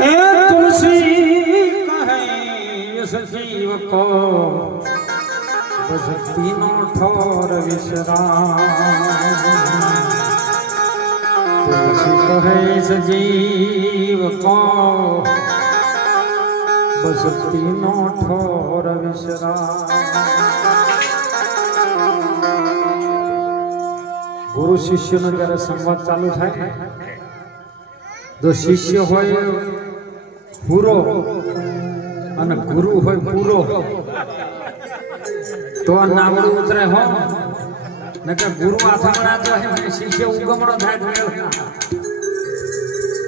એ તુલસી કહે સજીવ કો ભક્તિનો ઠોર વિશ્રામ. તુલસી કહે સજીવ કો ભક્તિનો ઠોર વિશ્રામ. ગુરુ શિષ્યનો જ્યારે સંવાદ ચાલુ થાય, જો શિષ્ય હોય પૂરો અને ગુરુ હોય પૂરો તો આ નાવડું ઉતરે હો. નકર ગુરુ આથામણા તો શિષ્ય ઉગમણો થાય.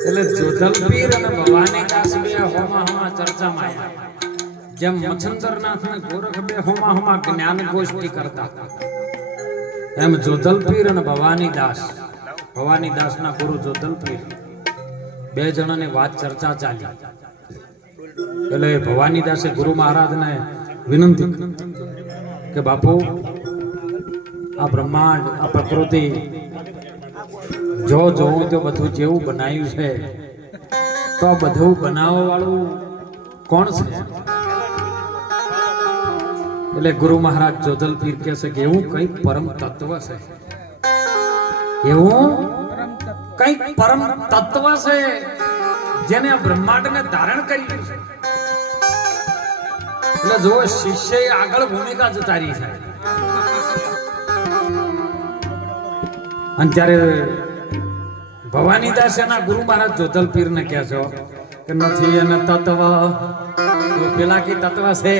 એટલે જોધલપીર અને ભવાની દાસ બે હોમા હોમા ચર્ચામાં આવ્યા જેમ મચ્છંદરનાથ ને ગોરખ બે હોમા હોમા જ્ઞાન ગોષ્ઠી કરતા. એમ જોધલપીર અને ભવાની દાસ. ભવાની દાસના ગુરુ જોધલપીર બે જણાને વાત ચર્ચા ચાલી. એટલે ભવાની દાસે ગુરુ મહારાજને વિનંતી કે બાપુ, આ બ્રહ્માંડ, આ પ્રકૃતિ, જો જોવું તો બધું જેવું બનાવ્યું છે, તો બધું બનાવવા વાળું કોણ છે? એટલે ગુરુ મહારાજ જોધલપીર કહે છે કે એવું કઈ પરમ તત્વ છે. એવું કંઈક પરમ તત્વ છે, જેને આ બ્રહ્માંડને ધારણ કર્યું એટલે જો શિષ્ય આગળ ભૂમિકા જતારી છે. અને ત્યારે ભવાની દાસ એના ગુરુ મહારાજ જોધલપીર ને કહે છો, કે નથી એને તત્વ. પેલા કી તત્વ છે?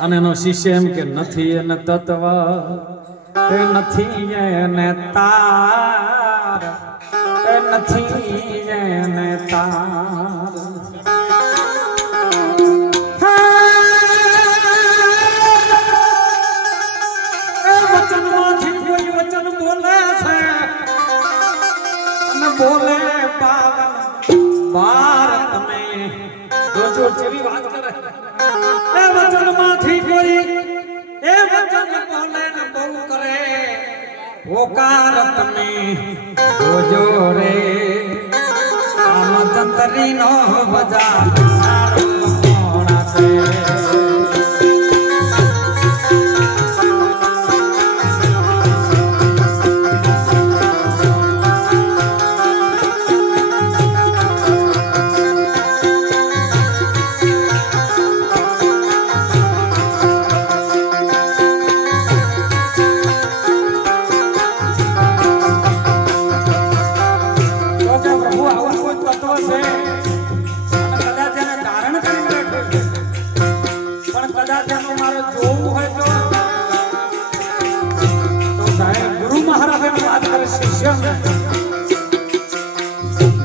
અને એનો શિષ્ય એમ કે નથી એને તત્વ. નથી એને તાર નથી એને તાર. વચન બોલે પાવન ભારત મે જોજો જેવી વાત કરે. એ વચનમાંથી કોઈ એ વચન બોલે ને બહુ કરે. હોકાર તમે જોજો રે. આમ તંતરી નો બજાર.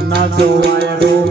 ના જોવાય રૂપ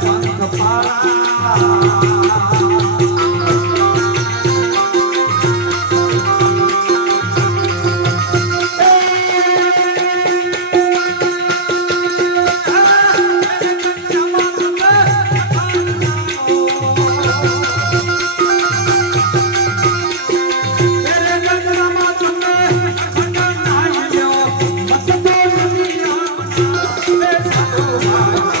પંખ પારા oh you.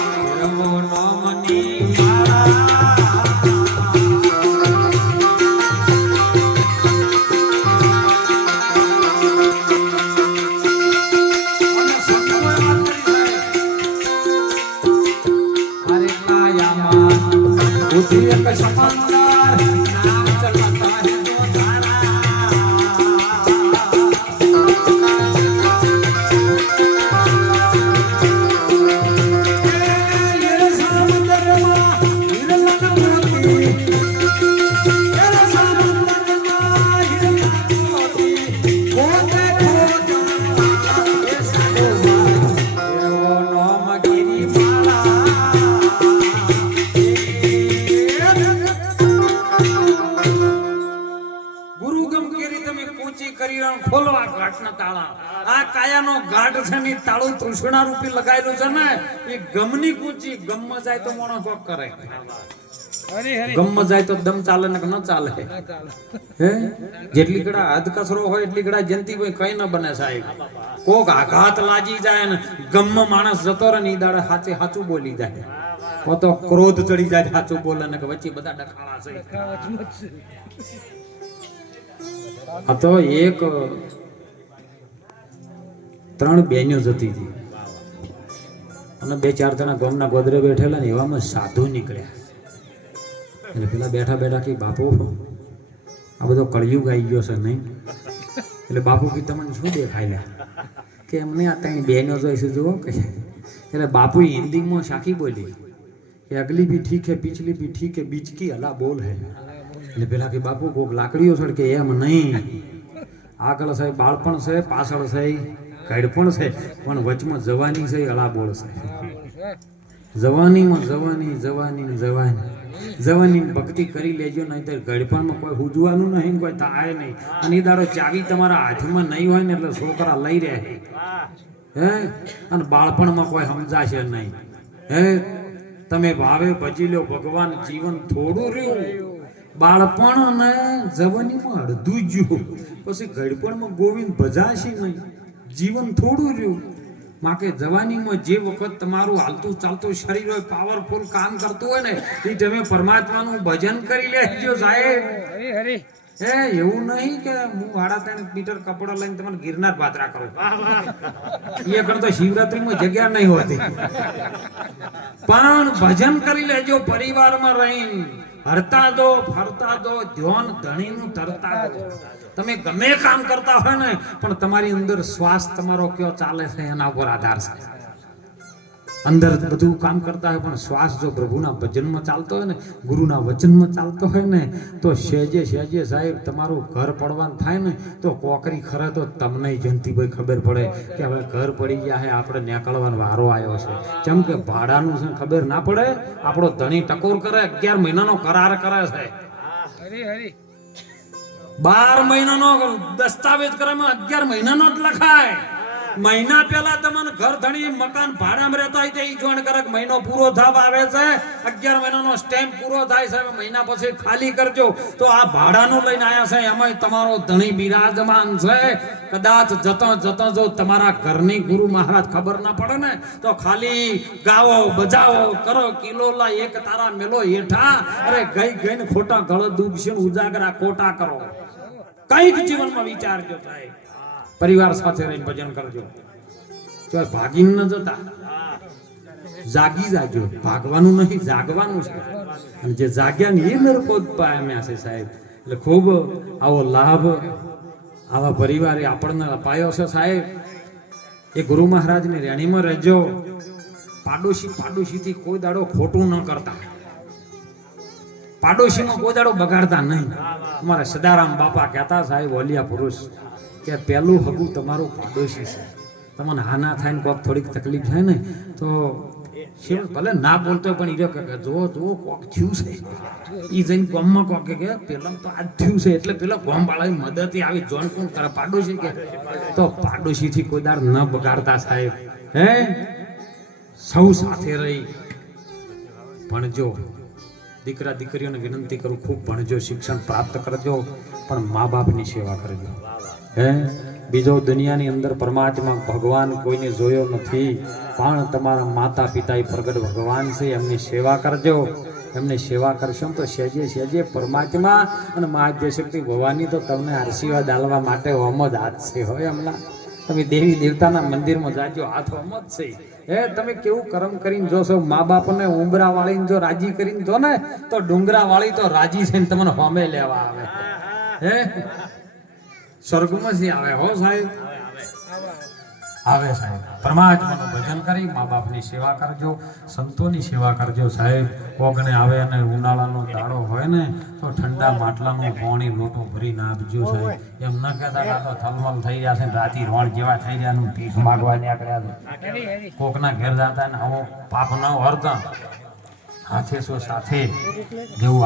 ગમની કૂંચી ગમમાં જાય તો મોણો કોક કરે. ગમમાં જાય તો દમ ચાલે ને ન ચાલે? હે? જેટલી કડા હાથ કસરો હોય એટલી કડા જંતી કોઈ કઈ ન બને સાહેબ. કોક આઘાત લાગી જાય ને ગમમાં માણસ જતો રહે ને ઈ દાડે હાચે હાચું બોલી જાય. તો ક્રોધ ચડી જાય હાચું બોલે ને કે વચ્ચે બધા ડખાળા છે. આ તો એક ત્રણ બેન્યો જતી હતી. અને બે ચાર જણા ગામના ગોદરે બેઠેલા ને એવામાં સાધુ નીકળ્યા. એટલે પેલા બેઠા બેઠા કે, બાપુ, આ બધો કળિયુગ આવી ગયો છે નહીં? એટલે બાપુ કે, તમને શું દેખાય? કે એમને આ ત્યાં બેનો જોઈશું જુઓ. કે, એટલે બાપુ હિન્દીમાં શાખી બોલી કે, અગલી બી ઠીક હે, પિછલી બી ઠીક હે બીચ કી અલા બોલ હે. એટલે પેલા કે, બાપુ, કોક લાકડીઓ છે કે એમ નહીં. આગળ છે, બાળપણ છે, પાછળ છે ઘડપણ છે, પણ વચમાં જવાની છે અલા બોલ છે. જવાનીમાં જવાની જવાની જવાની. જવાની ભક્તિ કરી લેજો નહીં તો ગળપણમાં કોઈ હુજવાનું નહીં કોઈ થાય નહીં. અને દાડો ચાવી તમારા હાથમાં નહીં હોય ને એટલે છોકરા લઈ રહે. હે? અને બાળપણમાં કોઈ સમજાશે નહીં. હે? તમે ભાવે ભજી લો, ભગવાન જીવન થોડું રહ્યું. બાળપણ અને જવાનીમાં અડધું જ્યું પછી ગળપણમાં ગોવિંદ ભજાશે નહીં. જીવન થોડું રહ્યું. માં કે જવાનીમાં જે વખત તમારું હાલતું ચાલતું શરીર હોય પાવરફુલ કામ કરતું હોય ને એ તમે પરમાત્માનું ભજન કરી લેજો સાહેબ. હે એવું નહીં કે હું હાડા ત્રણ મીટર કપડા લઈને તમારે ગિરનાર પાત્રા કરો. એ કરતો શિવરાત્રીમાં જગ્યા નહીં હોતી. પણ ભજન કરી લેજો પરિવારમાં રહીને. હરતા દો ફરતા દો ધ્યાન ધણીનું તરતા દો. તમે ગમે કામ કરતા હોય ને, પણ તમારી અંદર શ્વાસ તમારો કયો ચાલે છે એના ઉપર આધાર છે. અંદર બધું કામ કરતા હોય, પણ શ્વાસ જો પ્રભુના ભજનમાં ચાલતો હોય ને, ગુરુના વચનમાં ચાલતો હોય ને, તો સેજે સેજે સાહેબ તમારું ઘર પડવાનું થાય ને, તો કોકરી ખરે તો તમને જયંતિભાઈ ભાઈ ખબર પડે કે હવે ઘર પડી ગયા છે આપણે નીકળવાનો વારો આવ્યો છે. કેમ કે ભાડાનું છે ખબર ના પડે, આપણો ધણી ટકોર કરે, અગિયાર મહિનાનો કરાર કરે છે. બાર મહિનાનો દસ્તાવેજ કરવામાં અગિયાર મહિનાનો જ લખાય. મહિના પહેલા તમને ઘર ધણી મકાન ભાડામાં રહેતા હોય તે જોણ કરે મહિનો પૂરો થવા આવે છે. અગિયાર મહિનાનો સ્ટેમ્પ પૂરો થાય છે મહિના પછી ખાલી કરજો. તો આ ભાડાનું લઈને આવ્યા છે એમાં તમારો ધણી બિરાજમાન છે. કદાચ જતો જતો જો તમારા ઘરની ગુરુ મહારાજ ખબર ના પડે ને, તો ખાલી ગાવો, બજાવો, કરો કિલોલા એક તારા મેલો હેઠા. અરે ગઈ ગઈને ખોટા ગળો દુખશે ને ઉજાગરા, ખોટા કરો. કંઈક જીવનમાં વિચારજો થાય. પરિવાર સાથે રહીને ભજન કરજો. ભાગી ન જતા, જાગી જાજો. ભાગવાનું નહીં, જાગવાનું છે. અને જે જાગ્યા ને એ નરકોદ પામ્યા છે સાહેબ. એટલે ખૂબ આવો લાભ આવા પરિવારે આપણને અપાયો છે સાહેબ. એ ગુરુ મહારાજની રેણીમાં રહેજો. પાડોશી પાડોશીથી કોઈ દાડો ખોટું ન કરતા. પાડોશીમાં કોઈ દાડો બગાડતા નહીં. અમારા સદારામ બાપા કહેતા સાહેબ ઓલિયા પુરુષ, કે પહેલું હગું તમારું પાડોશી છે. તમને હા ના થાય ને કોક થોડીક તકલીફ થાય ને, તો શિવ ભલે ના બોલતો પણ એ જો કે જો જો કોક થયું છે. ઈ જઈને ગોમમાં કોક કે પેલા તો આજ થયું છે, એટલે પેલા ગોમ વાળાની મદદથી આવી જોન કોણ કરે પાડોશી કે. તો પાડોશીથી કોઈ દાર ન બગાડતા સાહેબ, હે? સૌ સાથે રહી. ભણજો દીકરા દીકરીઓને વિનંતી કરું, ખૂબ ભણજો, શિક્ષણ પ્રાપ્ત કરજો, પણ મા બાપની સેવા કરજો. હે? બીજો દુનિયાની અંદર પરમાત્મા ભગવાન કોઈને જોયો નથી, પણ તમારા માતા પિતા પ્રગટ ભગવાન છે, એમની સેવા કરજો. એમની સેવા કરશો તો સેજે સેજે પરમાત્મા અને મહાદ્ય શક્તિ ભવાની તો તમને આશીર્વાદ આલવા માટે હોમ જ હાથ છે, હોય હમણાં તમે દેવી દેવતાના મંદિરમાં જાજો, હાથો મત છે. હે, તમે કેવું કર્મ કરીને જોશો મા બાપને ઉંબરા વાળીને જો રાજી કરીને જો ને, તો ડુંગરા વાળી તો રાજી છે તમને હોમે લેવા આવે. હે? સ્વર્ગમાં આવે, હો સાહેબ? આવે સાહેબ. પરમાત્માનું ભજન કરી મા બાપની સેવા કરજો, સંતોની સેવા કરજો સાહેબ. ઓગણે આવે અને ઉનાળાનો દાડો હોય ને, તો ઠંડા માટલાનું પાણી લોટું ભરીને આપજો સાહેબ. એમ ન કહેતા કાં તો થલમલ થઈ જશે રાતી રોણ જેવા થઈ જાય ભીખ માગવા નીકળ્યા કોકના ઘેર જતા ને આવો પાપ ન વર્તા હાથે સો સાથે? જેવું